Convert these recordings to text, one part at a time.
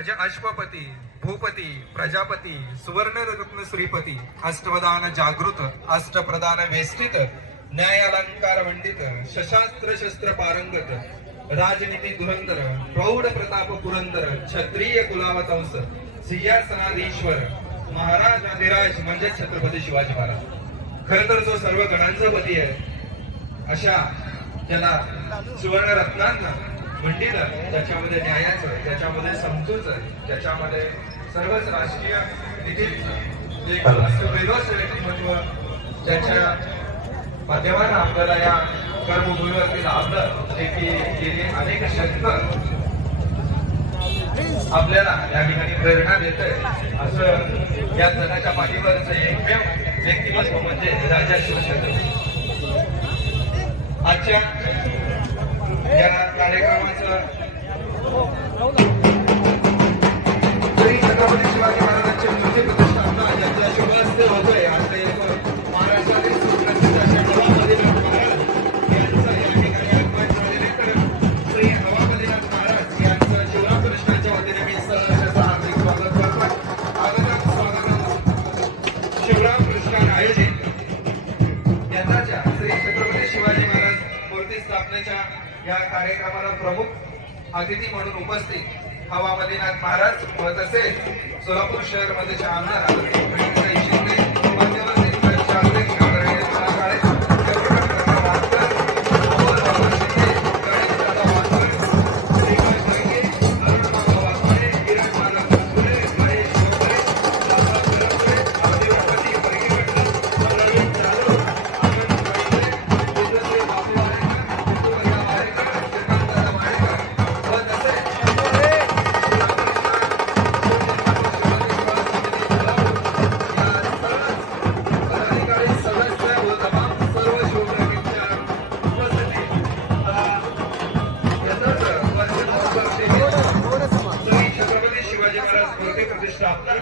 गज अश्वपती भूपती प्रजापती सुवर्ण रत्न श्रीपती अष्टवदान जागृत अष्टप्रदान वेष्टित न्यायालंकार मंडित शशास्त्र शस्त्र पारंगत राजनीती धुरंधर प्रौढ प्रताप पुरंदर क्षत्रिय कुलावतंस सिंहासनाधीश्वर महाराज अधिराज म्हणजे छत्रपती शिवाजी महाराज। खर तर जो सर्व गणांचा पती आहे अशा ज्याला सुवर्ण रत्नांना मंडित ज्याच्यामध्ये न्यायाचं त्याच्यामध्ये समजूचं ज्याच्यामध्ये सर्वच राजकीय नीतींचं एक वेगळंच व्यक्तिमत्व ज्याच्या माध्यमानं आपल्याला या कर्मभूमीवरती लाभलं जे की गेली अनेक शतक आपल्याला या ठिकाणी प्रेरणा देत आहे असं या जगाच्या पाठीवरचं एकमेव व्यक्तिमत्व म्हणजे राजा शिवछत्रपती। आजच्या या कार्यक्रमाचं श्री छत्रपती शिवाजी महाराजांची मूर्ती प्रतिष्ठापना ज्यांच्या शुभ हस्ते होतोय असं एक महाराष्ट्रातील सुप्रसिद्ध अशा हवामधीनाथ महाराज यांचं या ठिकाणी आगमन झालेले तर श्री हवामधीनाथ महाराज यांचं शिवराम कृष्णाच्या वतीने मी सहर्षाचं हार्दिक स्वागत करतो। स्वागतम शिवराम कृष्ण आयोजित यंदाच्या श्री छत्रपती शिवाजी महाराज मूर्ती स्थापनेच्या या कार्यक्रमाला प्रमुख अतिथी म्हणून उपस्थित हवामधीनाथ महाराज व तसेच सोलापूर शहर मध्ये आमदार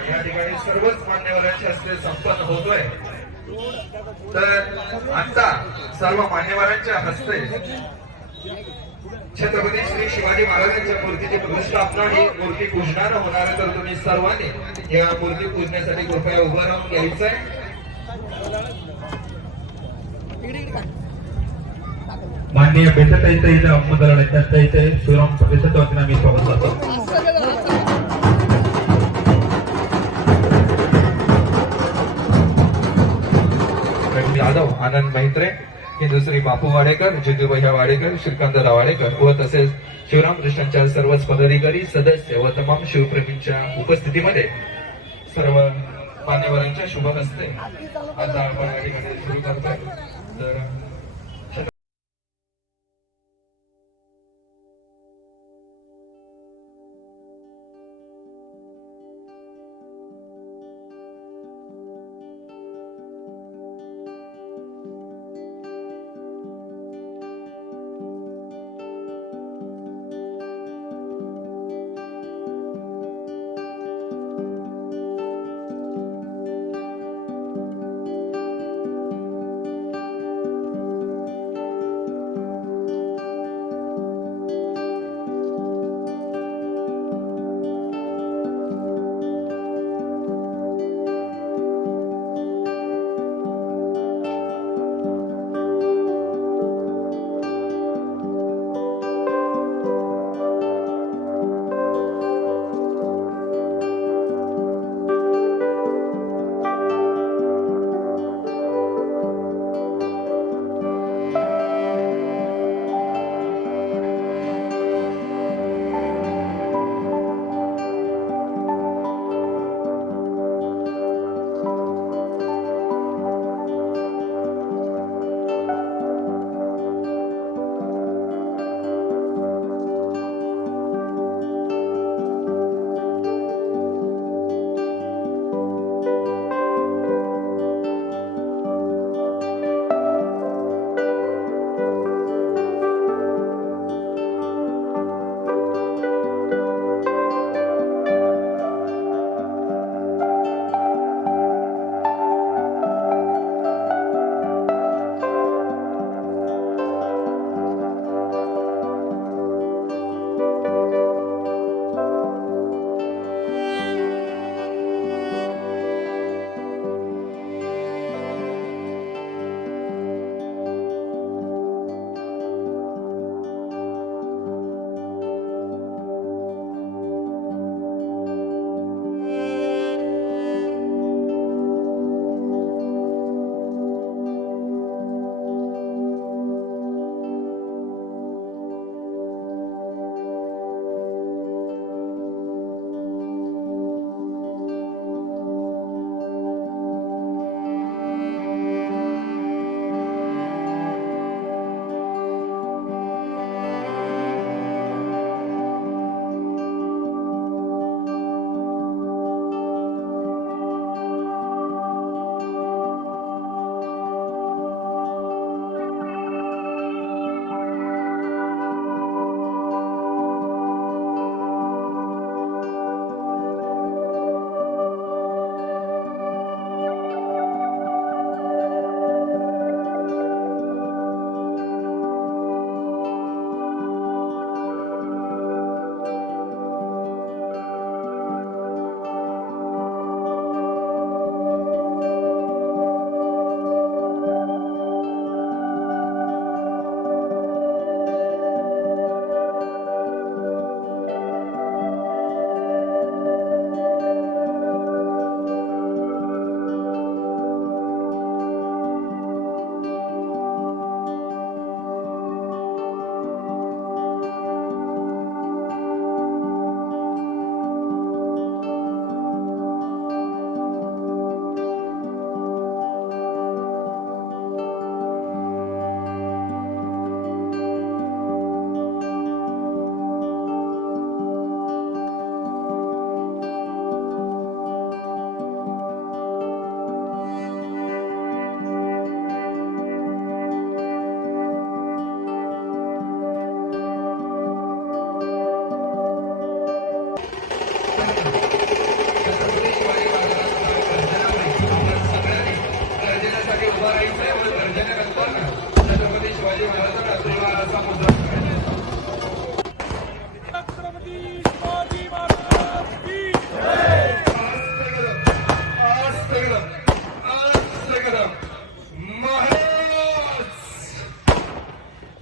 या ठिकाणी सर्वच मान्यवरांच्या हस्ते संपन्न होतोय। तर आता सर्व मान्यवरांच्या हस्ते छत्रपती श्री शिवाजी महाराजांच्या मूर्तीची प्रतिष्ठापना ही मूर्ती पूजनानं होणार तर तुम्ही सर्वांनी या मूर्ती पूजण्यासाठी कृपया उभं राहून घ्यायचंय। माननीय बेतताई अहमदला शिवराम परिषदेच्या वतीने मी स्वागत करतो। यादव आनंद मैत्रे हिंदुश्री बापू वाडेकर जितूभैया वाडेकर श्रीकांतराव वाडेकर व तसेच शिवराम कृष्णांच्या सर्वच पदाधिकारी सदस्य व तमाम शिवप्रेमींच्या उपस्थितीमध्ये सर्व मान्यवरांच्या शुभ हस्ते आता आपण या ठिकाणी सुरू करतोय। तर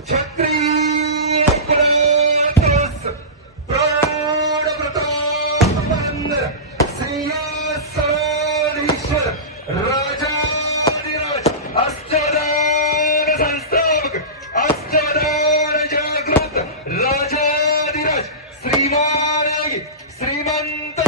क्षत्रिय कुलातस प्रौढ प्रतापमंद सिंहासनाधीश्वर राजाधिराज अष्टदान संस्थापक अष्टदान जागृत राजाधिराज श्रीमान योगी श्रीमंत